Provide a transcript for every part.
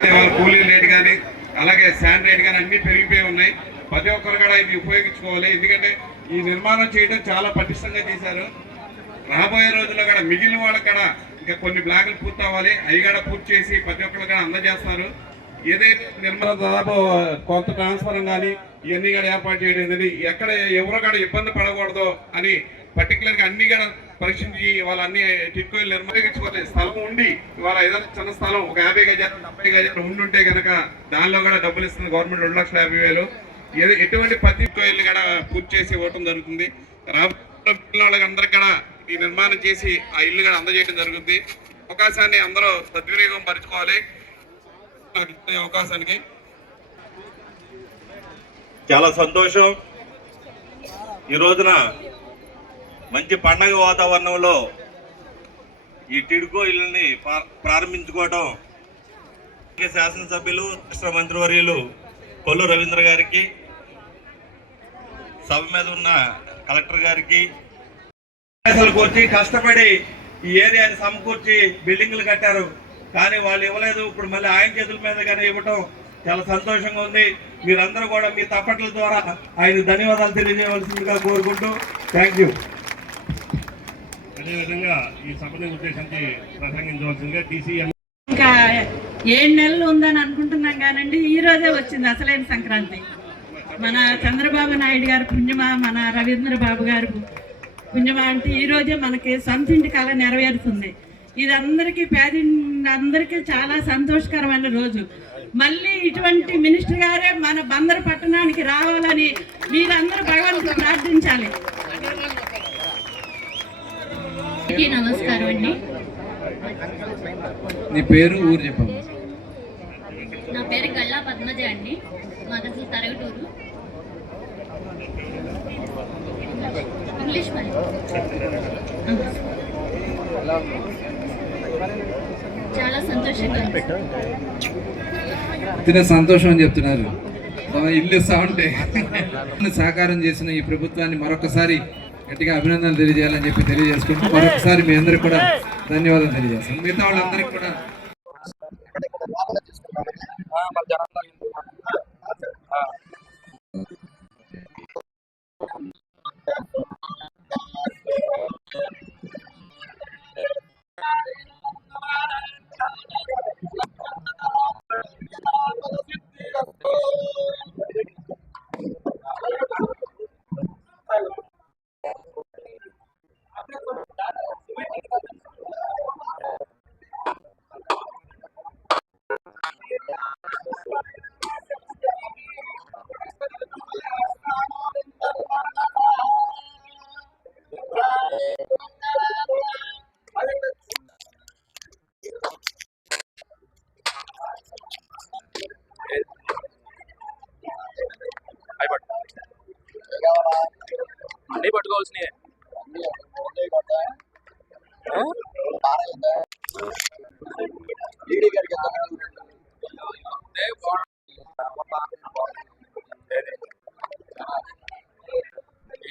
వాళ్ళ కూలీ రేట్ కానీ అలాగే శాండ్ రేట్ కానీ అన్ని పెరిగిపోయి ఉన్నాయి. ప్రతి ఒక్కరు కూడా ఇది ఉపయోగించుకోవాలి. ఎందుకంటే ఈ నిర్మాణం చేయడం చాలా పటిష్టంగా చేశారు. రాబోయే రోజుల్లో కూడా మిగిలిన వాళ్ళకి కూడా ఇంకా కొన్ని బ్లాకులు పూర్తి అవ్వాలి. అవి కూడా పూర్తి చేసి ప్రతి ఒక్కరు కూడా అందజేస్తారు. ఏదైతే నిర్మాణం దాదాపు కొంత ట్రాన్స్ఫర్ కానీ ఇవన్నీ కూడా ఏర్పాటు చేయడం ఎక్కడ ఎవరు కూడా ఇబ్బంది పడకూడదు అని పర్టికులర్గా అన్ని కూడా పరీక్షించి వాళ్ళ అన్ని టిట్కోలు నిర్మాణించుకోవాలి. స్థలం ఉండి ఇవాళ ఏదైనా చిన్న స్థలం ఒక 50 గజాలు 70 గజాలు ఉండుంటే కనుక దానిలో కూడా డబ్బులు ఇస్తుంది గవర్నమెంట్ 2,50,000. ఎటువంటి ప్రతి టిట్కోయిల్ని కూడా పూర్తి చేసి ఇవ్వటం జరుగుతుంది. రాబోయే వాళ్ళకి అందరికి కూడా ఈ నిర్మాణం చేసి ఆ ఇల్లు కూడా అందజేయడం జరుగుతుంది. అవకాశాన్ని అందరూ సద్వినియోగం పరచుకోవాలి. అవకాశానికి చాలా సంతోషం. ఈ రోజున మంచి పండగ వాతావరణంలో ఈ టిడ్కో ఇళ్ళని ప్రారంభించుకోవటం శాసనసభ్యులు రాష్ట్ర మంత్రివర్యులు కొల్లు రవీంద్ర గారికి, సభ మీద ఉన్న కలెక్టర్ గారికి కూర్చి కష్టపడి ఈ ఏరియాని సమకూర్చి బిల్డింగ్లు కట్టారు. కానీ వాళ్ళు ఇవ్వలేదు. ఇప్పుడు మళ్ళీ ఆయన చేతుల మీద కానీ ఇవ్వటం చాలా సంతోషంగా ఉంది. మీరందరూ కూడా మీ తప్పట్ల ద్వారా ఆయన ధన్యవాదాలు తెలియజేయవలసిందిగా కోరుకుంటూ థ్యాంక్ యూ. అదేవిధంగా ఈ సభని ఉద్దేశించి ప్రసంగించవలసిందిగా టీసీఎం. ఇంకా 7 నెలలు ఉందని అనుకుంటున్నాం కానండి, ఈ రోజే వచ్చింది అసలైన సంక్రాంతి. మన చంద్రబాబు నాయుడు గారు పుణ్యమా, మన రవీంద్ర బాబు గారు పుణ్యమా అంటే ఈ రోజే మనకి సొంతింటి కళ నెరవేరుతుంది. ఇది అందరికీ అందరికీ చాలా సంతోషకరమైన రోజు. మళ్ళీ ఇటువంటి మినిస్టర్ గారే మన బందరు పట్టణానికి రావాలని మీరందరూ భగవంతుడు ప్రార్థించాలి. నమస్కారం అండి. నీ పేరు, ఊరు చెప్పమ్మా. నా పేరు గల్లా పద్మజ అండి. మాది అసలు తరగటూరు. ఇంగ్లీష్ మరి చాలా సంతోషంగా సంతోషం అని చెప్తున్నారు. ఇల్లు ఇస్తా ఉంటే సహకారం చేసిన ఈ ప్రభుత్వాన్ని మరొకసారి గట్టిగా అభినందనలు తెలియజేయాలని చెప్పి తెలియజేసుకుంటూ మరొకసారి మీ అందరికి కూడా ధన్యవాదాలు తెలియజేస్తాను. మిగతా వాళ్ళందరికీ కూడా పట్టుకోవాల్సినవి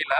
ఇలా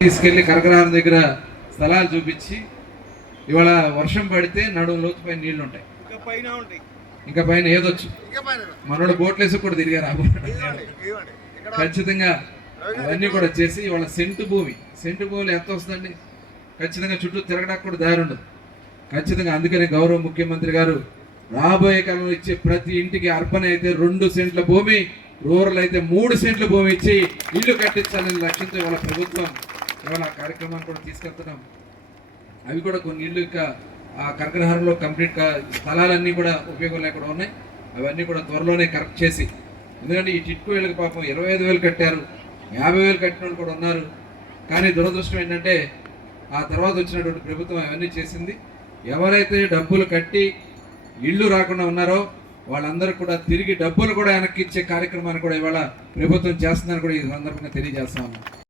తీసుకెళ్లి కరకరాల దగ్గర స్థలాలు చూపించి ఇవాళ వర్షం పడితే నడుము లోతు పైన నీళ్లు ఉంటాయి, ఇంకా పైన ఏదొచ్చు. మనోడు బోట్లేసి కూడా తిరిగారు. ఖచ్చితంగా అవన్నీ కూడా చేసి ఇవాళ సెంటు భూమిలో ఎంత వస్తుందండి? ఖచ్చితంగా చుట్టూ తిరగడానికి కూడా దారి ఉండదు. ఖచ్చితంగా అందుకనే గౌరవ ముఖ్యమంత్రి గారు రాబోయే కాలంలో ఇచ్చే ప్రతి ఇంటికి అర్బన్ అయితే 2 సెంట్ల భూమి, రూరల్ అయితే 3 సెంట్ల భూమి ఇచ్చి ఇల్లు కట్టించాలనే లక్ష్యంతో ఇవాళ ప్రభుత్వం ఇవాళ ఆ కార్యక్రమాన్ని కూడా తీసుకెళ్తున్నాం. అవి కూడా కొన్ని ఇళ్ళు ఇంకా ఆ కర్కరహారంలో కంప్లీట్గా స్థలాలన్నీ కూడా ఉపయోగం లేకుండా ఉన్నాయి. అవన్నీ కూడా త్వరలోనే కరెక్ట్ చేసి, ఎందుకంటే ఈ టిట్కో ఇళ్ళకి పాపం 25,000 కట్టారు, 50,000 కట్టిన వాళ్ళు కూడా ఉన్నారు. కానీ దురదృష్టం ఏంటంటే ఆ తర్వాత వచ్చినటువంటి ప్రభుత్వం అవన్నీ చేసింది. ఎవరైతే డబ్బులు కట్టి ఇళ్ళు రాకుండా ఉన్నారో వాళ్ళందరూ కూడా తిరిగి డబ్బులు కూడా వెనక్కి ఇచ్చే కార్యక్రమాన్ని కూడా ఇవాళ ప్రభుత్వం చేస్తుందని కూడా ఈ సందర్భంగా తెలియజేస్తా ఉన్నాం.